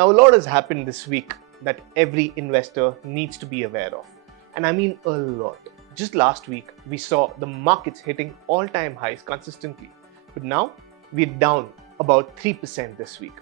Now, a lot has happened this week that every investor needs to be aware of. And I mean a lot. Just last week, we saw the markets hitting all-time highs consistently. But now, we're down about 3% this week.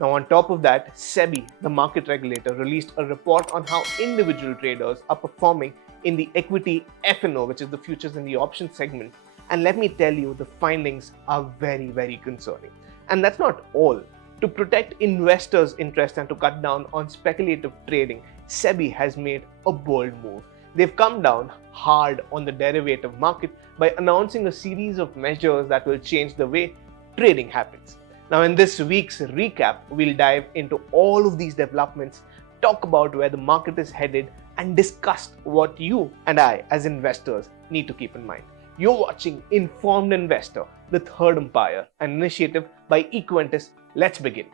Now, on top of that, SEBI, the market regulator, released a report on how individual traders are performing in the equity F&O, which is the futures and the options segment. And let me tell you, the findings are very, very concerning. And that's not all. To protect investors' interest and to cut down on speculative trading, SEBI has made a bold move. They've come down hard on the derivative market by announcing a series of measures that will change the way trading happens. Now, in this week's recap, we'll dive into all of these developments, talk about where the market is headed, and discuss what you and I, as investors, need to keep in mind. You're watching Informed Investor, the Third Empire, an initiative by Equentis. Let's begin.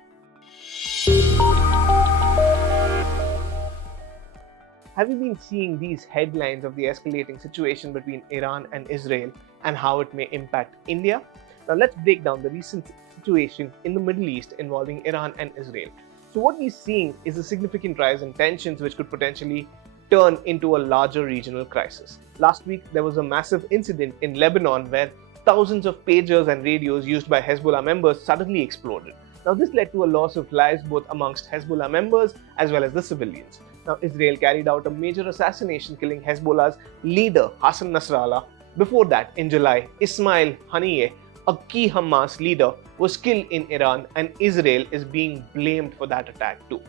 Have you been seeing these headlines of the escalating situation between Iran and Israel and how it may impact India? Now, let's break down the recent situation in the Middle East involving Iran and Israel. So what we're seeing is a significant rise in tensions which could potentially turn into a larger regional crisis. Last week, there was a massive incident in Lebanon where thousands of pagers and radios used by Hezbollah members suddenly exploded. Now, this led to a loss of lives both amongst Hezbollah members as well as the civilians. Now, Israel carried out a major assassination killing Hezbollah's leader, Hassan Nasrallah. Before that, in July, Ismail Haniyeh, a key Hamas leader, was killed in Iran, and Israel is being blamed for that attack too.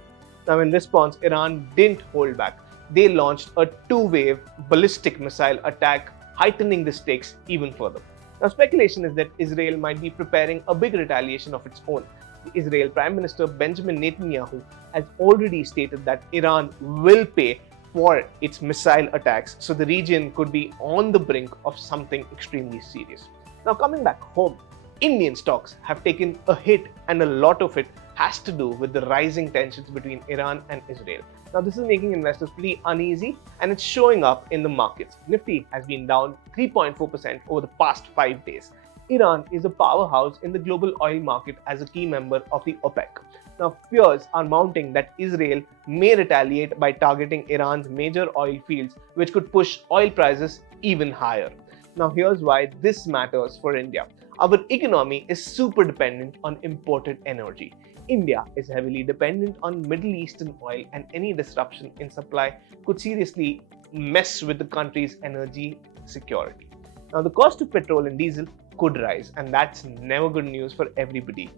Now, in response, Iran didn't hold back. They launched a two-wave ballistic missile attack, heightening the stakes even further. Now, speculation is that Israel might be preparing a big retaliation of its own. The Israel Prime Minister Benjamin Netanyahu has already stated that Iran will pay for its missile attacks, so the region could be on the brink of something extremely serious. Now, coming back home, Indian stocks have taken a hit, and a lot of it has to do with the rising tensions between Iran and Israel. Now, this is making investors pretty uneasy, and it's showing up in the markets. Nifty has been down 3.4% over the past 5 days. Iran is a powerhouse in the global oil market as a key member of the OPEC. Now, fears are mounting that Israel may retaliate by targeting Iran's major oil fields, which could push oil prices even higher. Now, here's why this matters for India. Our economy is super dependent on imported energy. India is heavily dependent on Middle Eastern oil, and any disruption in supply could seriously mess with the country's energy security. Now, the cost of petrol and diesel could rise, and that's never good news for everybody.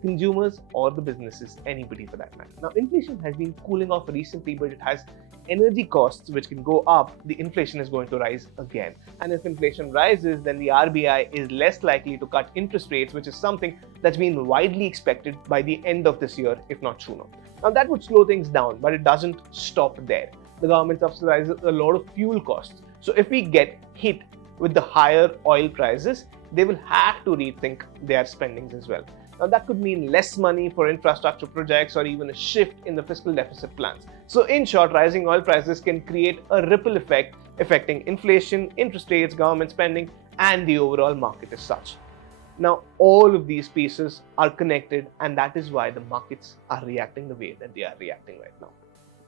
Consumers or the businesses, anybody for that matter. Now, inflation has been cooling off recently, but it has energy costs which can go up. The inflation is going to rise again. And if inflation rises, then the RBI is less likely to cut interest rates, which is something that's been widely expected by the end of this year, if not sooner. Now, that would slow things down, but it doesn't stop there. The government subsidizes a lot of fuel costs. So if we get hit with the higher oil prices, they will have to rethink their spendings as well. Now, that could mean less money for infrastructure projects or even a shift in the fiscal deficit plans. So in short, rising oil prices can create a ripple effect affecting inflation, interest rates, government spending, and the overall market as such. Now, all of these pieces are connected, and that is why the markets are reacting the way that they are reacting right now.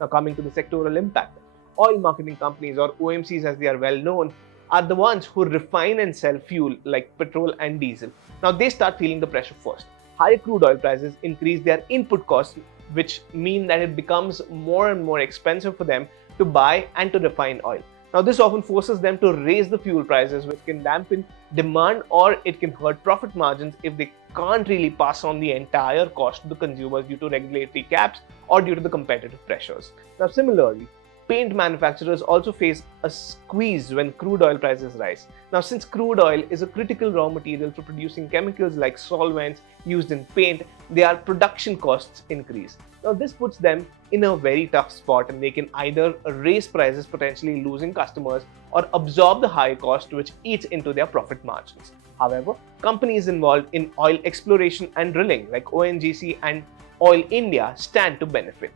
Now, coming to the sectoral impact, oil marketing companies, or OMCs as they are well known, are the ones who refine and sell fuel like petrol and diesel. Now, they start feeling the pressure first. Higher crude oil prices increase their input costs, which mean that it becomes more and more expensive for them to buy and to refine oil. Now, this often forces them to raise the fuel prices, which can dampen demand, or it can hurt profit margins if they can't really pass on the entire cost to the consumers due to regulatory caps or due to the competitive pressures. Now, similarly, paint manufacturers also face a squeeze when crude oil prices rise. Now, since crude oil is a critical raw material for producing chemicals like solvents used in paint, their production costs increase. Now, this puts them in a very tough spot, and they can either raise prices, potentially losing customers, or absorb the high cost, which eats into their profit margins. However, companies involved in oil exploration and drilling like ONGC and Oil India stand to benefit.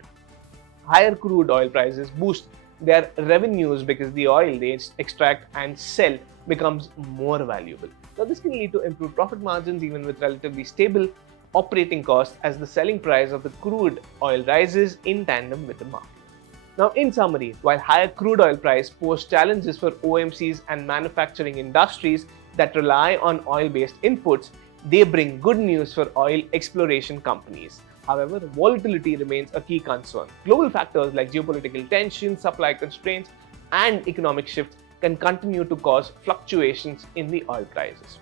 Higher crude oil prices boost their revenues because the oil they extract and sell becomes more valuable. Now, this can lead to improved profit margins even with relatively stable operating costs as the selling price of the crude oil rises in tandem with the market. Now, in summary, while higher crude oil price pose challenges for OMCs and manufacturing industries that rely on oil-based inputs, they bring good news for oil exploration companies. However, volatility remains a key concern. Global factors like geopolitical tensions, supply constraints, and economic shifts can continue to cause fluctuations in the oil prices.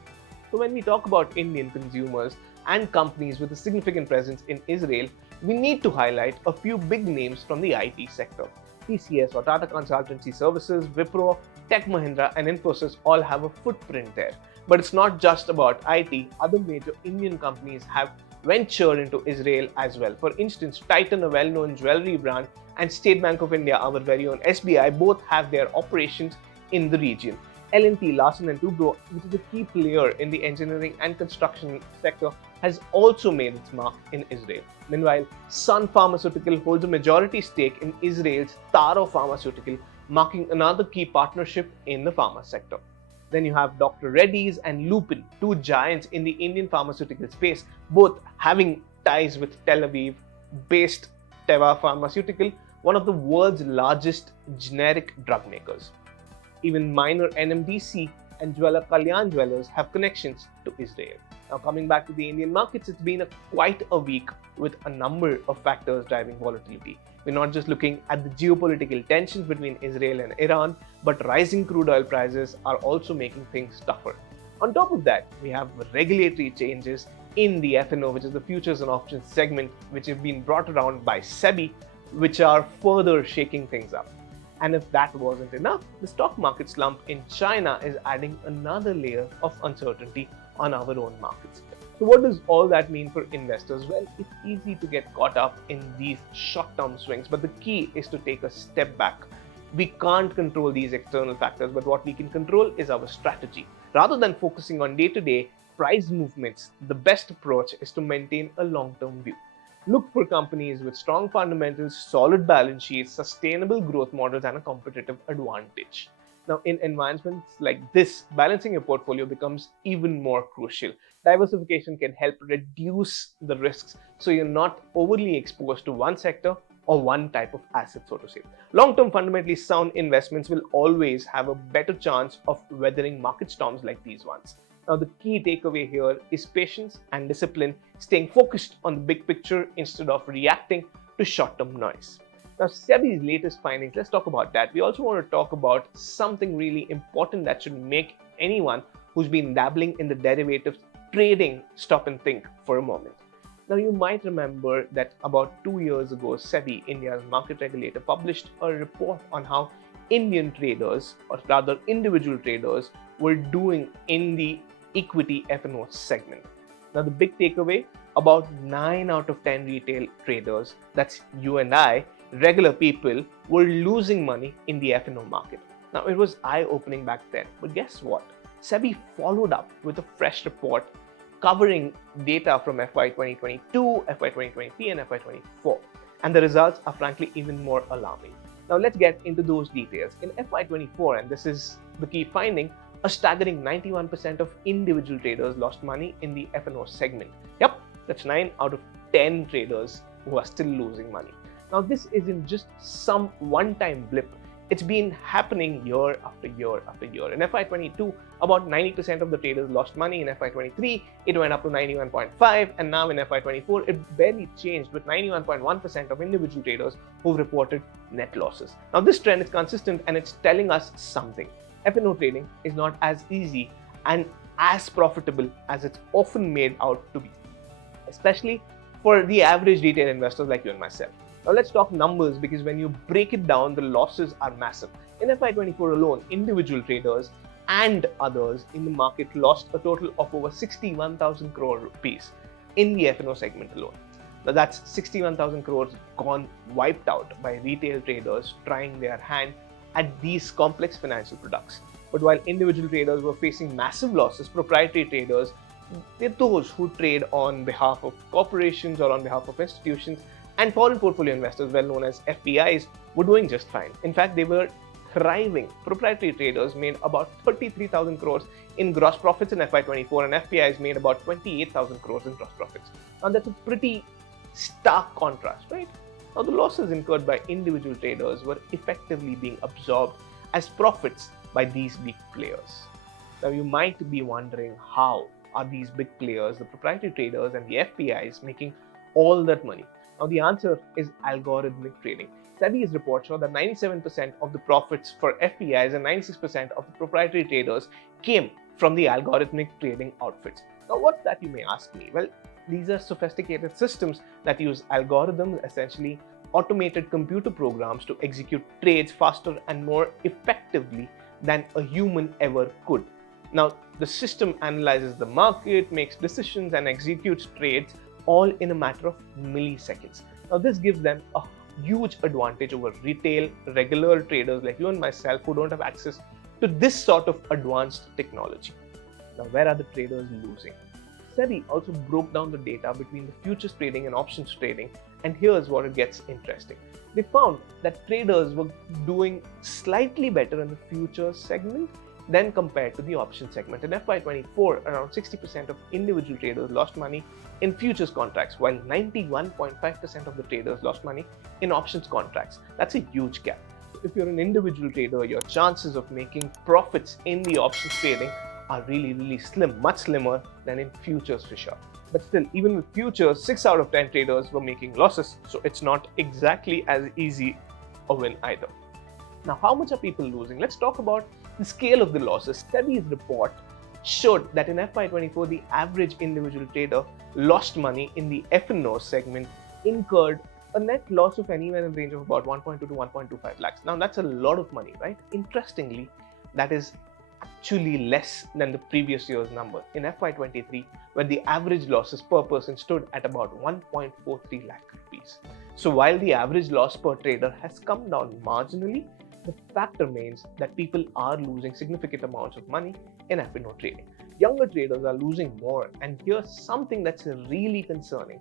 So when we talk about Indian consumers and companies with a significant presence in Israel, we need to highlight a few big names from the IT sector. TCS or Tata Consultancy Services, Wipro, Tech Mahindra and Infosys all have a footprint there. But it's not just about IT. Other major Indian companies have ventured into Israel as well. For instance, Titan, a well-known jewelry brand, and State Bank of India, our very own SBI, both have their operations in the region. L&T, Larsen & Toubro, which is a key player in the engineering and construction sector, has also made its mark in Israel. Meanwhile, Sun Pharmaceutical holds a majority stake in Israel's Taro Pharmaceutical, marking another key partnership in the pharma sector. Then you have Dr. Reddy's and Lupin, two giants in the Indian pharmaceutical space, both having ties with Tel Aviv-based Teva Pharmaceutical, one of the world's largest generic drug makers. Even minor NMDC and Jwala Kalyan Jewelers have connections to Israel. Now, coming back to the Indian markets, it's been quite a week with a number of factors driving volatility. We're not just looking at the geopolitical tensions between Israel and Iran, but rising crude oil prices are also making things tougher. On top of that, we have regulatory changes in the F&O, which is the futures and options segment, which have been brought around by SEBI, which are further shaking things up. And if that wasn't enough, the stock market slump in China is adding another layer of uncertainty on our own markets. So what does all that mean for investors? Well, it's easy to get caught up in these short-term swings, but the key is to take a step back. We can't control these external factors, but what we can control is our strategy. Rather than focusing on day-to-day price movements, the best approach is to maintain a long-term view. Look for companies with strong fundamentals, solid balance sheets, sustainable growth models, and a competitive advantage. Now, in environments like this, balancing your portfolio becomes even more crucial. Diversification can help reduce the risks so you're not overly exposed to one sector or one type of asset, so to say. Long-term fundamentally sound investments will always have a better chance of weathering market storms like these ones. Now, the key takeaway here is patience and discipline, staying focused on the big picture instead of reacting to short-term noise. Now, SEBI's latest findings, let's talk about that. We also want to talk about something really important that should make anyone who's been dabbling in the derivatives trading stop and think for a moment. Now, you might remember that about 2 years ago, SEBI, India's market regulator, published a report on how Indian traders, or rather individual traders, were doing in the equity F&O segment. Now, the big takeaway, about 9 out of 10 retail traders, that's you and I, regular people, were losing money in the F&O market. Now, it was eye-opening back then, but guess what? SEBI followed up with a fresh report covering data from FY 2022, FY 2023 and FY 2024. And the results are frankly even more alarming. Now, let's get into those details. In FY 2024, and this is the key finding, a staggering 91% of individual traders lost money in the F&O segment. Yep, that's 9 out of 10 traders who are still losing money. Now, this isn't just some one-time blip. It's been happening year after year after year. In FY 22, about 90% of the traders lost money. In FY 23, it went up to 91.5%, and now in FY 24, it barely changed, with 91.1% of individual traders who've reported net losses. Now, this trend is consistent, and it's telling us something. F&O trading is not as easy and as profitable as it's often made out to be, especially for the average retail investors like you and myself. Now, let's talk numbers, because when you break it down, the losses are massive. In FY24 alone, individual traders and others in the market lost a total of over 61,000 crore rupees in the F&O segment alone. Now, that's 61,000 crores gone wiped out by retail traders trying their hand at these complex financial products. But while individual traders were facing massive losses, proprietary traders, they're those who trade on behalf of corporations or on behalf of institutions, and foreign portfolio investors, well known as FPIs, were doing just fine. In fact, they were thriving proprietary traders made about 33,000 crores in gross profits in FY24, and FPIs made about 28,000 crores in gross profits. Now that's a pretty stark contrast, right? Now the losses incurred by individual traders were effectively being absorbed as profits by these big players. Now you might be wondering, how are these big players, the proprietary traders and the FPIs, making all that money? Now the answer is algorithmic trading. SEBI's report showed that 97% of the profits for FPIs and 96% of the proprietary traders came from the algorithmic trading outfits. Now what's that, you may ask me? Well, these are sophisticated systems that use algorithms, essentially automated computer programs, to execute trades faster and more effectively than a human ever could. Now, the system analyzes the market, makes decisions, and executes trades all in a matter of milliseconds. Now, this gives them a huge advantage over retail, regular traders like you and myself who don't have access to this sort of advanced technology. Now, where are the traders losing? SEBI also broke down the data between the futures trading and options trading, and here's where it gets interesting. They found that traders were doing slightly better in the futures segment than compared to the option segment. In FY24, around 60% of individual traders lost money in futures contracts, while 91.5% of the traders lost money in options contracts. That's a huge gap. If you're an individual trader, your chances of making profits in the options trading are really slim, much slimmer than in futures for sure. But still, even with futures, 6 out of 10 traders were making losses, so it's not exactly as easy a win either. Now, how much are people losing? Let's talk about the scale of the losses. SEBI's report showed that in FY24, the average individual trader lost money in the F&O segment, incurred a net loss of anywhere in the range of about 1.2 to 1.25 lakhs. Now, that's a lot of money, right? Interestingly, that is actually less than the previous year's number in FY23, where the average losses per person stood at about 1.43 lakh rupees. So while the average loss per trader has come down marginally, the fact remains that people are losing significant amounts of money in F&O trading. Younger traders are losing more, and here's something that's really concerning.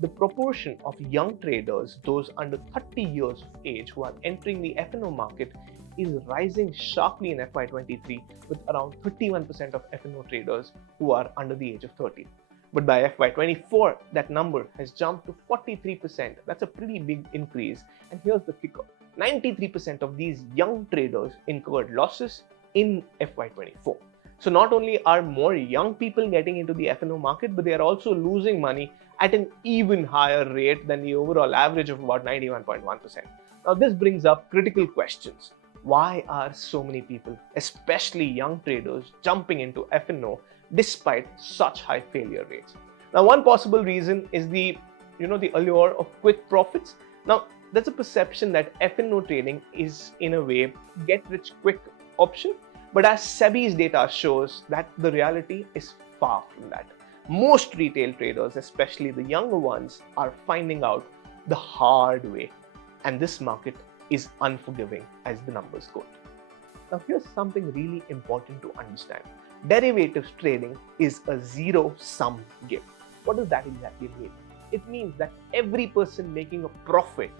The proportion of young traders, those under 30 years of age who are entering the F&O market, is rising sharply in FY23, with around 31% of F&O traders who are under the age of 30. But by FY24, that number has jumped to 43%. That's a pretty big increase. And here's the kicker. 93% of these young traders incurred losses in FY24. So not only are more young people getting into the F&O market, but they are also losing money at an even higher rate than the overall average of about 91.1%. Now this brings up critical questions. Why are so many people, especially young traders, jumping into F&O despite such high failure rates? Now, one possible reason is the allure of quick profits. Now, there's a perception that F&O trading is, in a way, get-rich-quick option. But as SEBI's data shows, that the reality is far from that. Most retail traders, especially the younger ones, are finding out the hard way. And this market is unforgiving as the numbers go. Now here's something really important to understand. Derivatives trading is a zero-sum game. What does that exactly mean? It means that every person making a profit,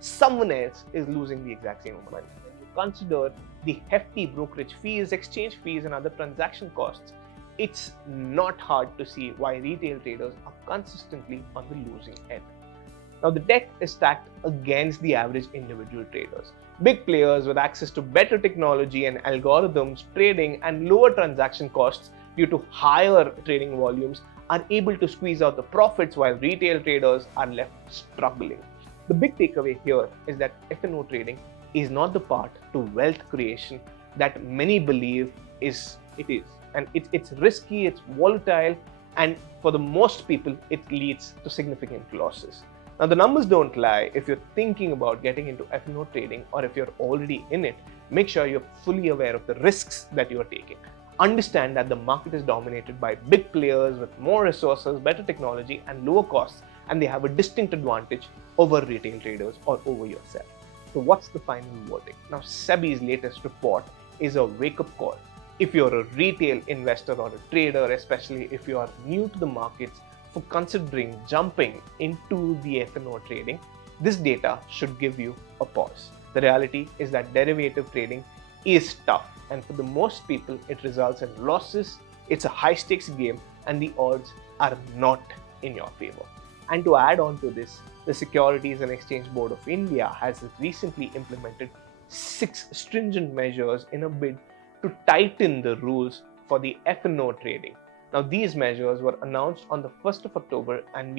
someone else is losing the exact same amount of money. When you consider the hefty brokerage fees, exchange fees, and other transaction costs, it's not hard to see why retail traders are consistently on the losing end. Now, the deck is stacked against the average individual traders. Big players with access to better technology and algorithms, trading, and lower transaction costs due to higher trading volumes are able to squeeze out the profits, while retail traders are left struggling. The big takeaway here is that F&O trading is not the path to wealth creation that many believe it is. And it's risky, it's volatile, and for the most people, it leads to significant losses. Now, the numbers don't lie. If you're thinking about getting into F&O trading, or if you're already in it, make sure you're fully aware of the risks that you're taking. Understand that the market is dominated by big players with more resources, better technology, and lower costs, and they have a distinct advantage over retail traders or over yourself. So what's the final verdict? Now, SEBI's latest report is a wake-up call. If you're a retail investor or a trader, especially if you are new to the markets, for considering jumping into the F&O trading, This data should give you a pause. The reality is that derivative trading is tough, and for the most people, it results in losses. It's a high stakes game, and the odds are not in your favor. And to add on to this, the Securities and Exchange Board of India has recently implemented 6 stringent measures in a bid to tighten the rules for the F&O trading. Now, these measures were announced on the 1st of October, and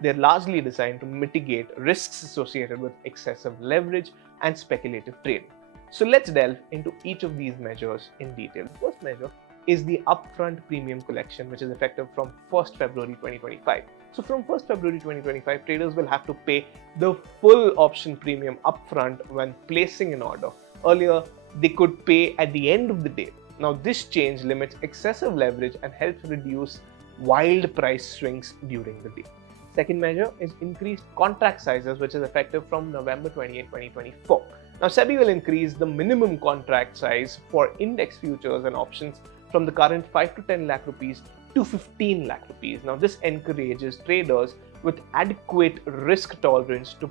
they're largely designed to mitigate risks associated with excessive leverage and speculative trading. So let's delve into each of these measures in detail. The first measure is the upfront premium collection, which is effective from 1st February 2025. So from 1st February 2025, traders will have to pay the full option premium upfront when placing an order. Earlier, they could pay at the end of the day. Now, this change limits excessive leverage and helps reduce wild price swings during the day. Second measure is increased contract sizes, which is effective from November 28, 2024. Now, SEBI will increase the minimum contract size for index futures and options from the current 5 to 10 lakh rupees to 15 lakh rupees. Now, this encourages traders with adequate risk tolerance to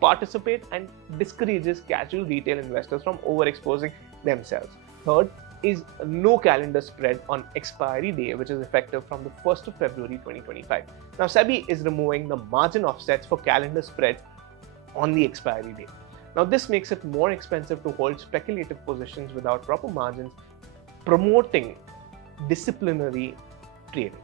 participate and discourages casual retail investors from overexposing themselves. Third is no calendar spread on expiry day, which is effective from the 1st of February 2025. Now, SEBI is removing the margin offsets for calendar spread on the expiry day. Now, this makes it more expensive to hold speculative positions without proper margins, promoting disciplinary trading.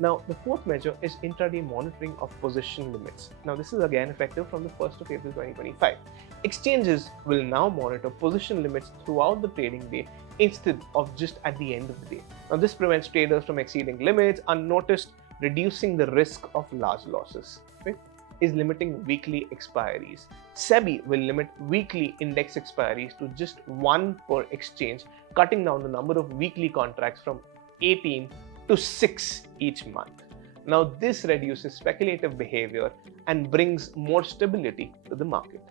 Now, the fourth measure is intraday monitoring of position limits. Now, this is again effective from the 1st of April 2025. Exchanges will now monitor position limits throughout the trading day instead of just at the end of the day. Now, this prevents traders from exceeding limits unnoticed, reducing the risk of large losses. Fifth is limiting weekly expiries. SEBI will limit weekly index expiries to just 1 per exchange, cutting down the number of weekly contracts from 18 to 6 each month. Now, this reduces speculative behavior and brings more stability to the market.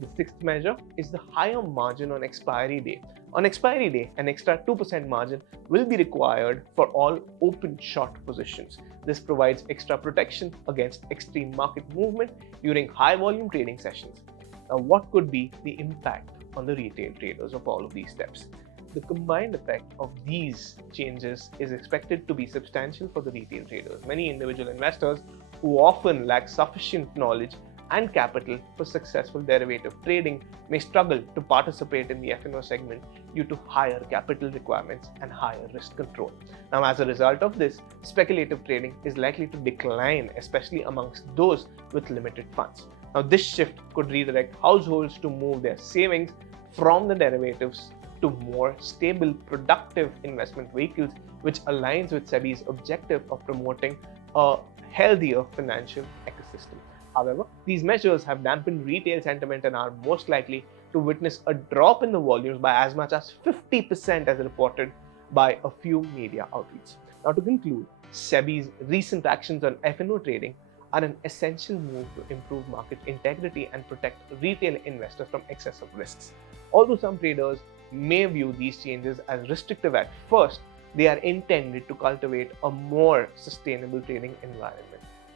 The sixth measure is the higher margin on expiry day. On expiry day, an extra 2% margin will be required for all open short positions. This provides extra protection against extreme market movement during high volume trading sessions. Now, what could be the impact on the retail traders of all of these steps? The combined effect of these changes is expected to be substantial for the retail traders. Many individual investors who often lack sufficient knowledge and capital for successful derivative trading may struggle to participate in the F&O segment due to higher capital requirements and higher risk control. Now, as a result of this, speculative trading is likely to decline, especially amongst those with limited funds. Now, this shift could redirect households to move their savings from the derivatives to more stable, productive investment vehicles, which aligns with SEBI's objective of promoting a healthier financial ecosystem. However, these measures have dampened retail sentiment and are most likely to witness a drop in the volumes by as much as 50% as reported by a few media outlets. Now, to conclude, SEBI's recent actions on F&O trading are an essential move to improve market integrity and protect retail investors from excessive risks. Although some traders may view these changes as restrictive at first, they are intended to cultivate a more sustainable trading environment.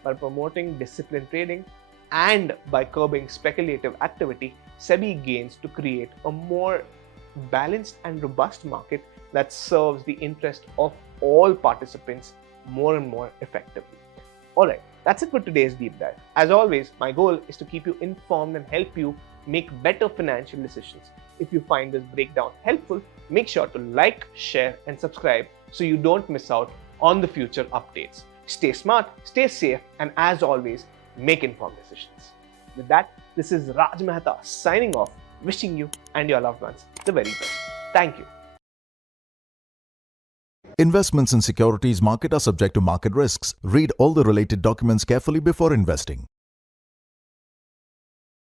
By promoting disciplined trading and by curbing speculative activity, SEBI gains to create a more balanced and robust market that serves the interest of all participants more and more effectively. Alright, that's it for today's deep dive. As always, my goal is to keep you informed and help you make better financial decisions. If you find this breakdown helpful, make sure to like, share, and subscribe so you don't miss out on the future updates. Stay smart, stay safe, and as always, make informed decisions. With that, this is Raj Mehta signing off, wishing you and your loved ones the very best. Thank you. Investments in securities market are subject to market risks. Read all the related documents carefully before investing.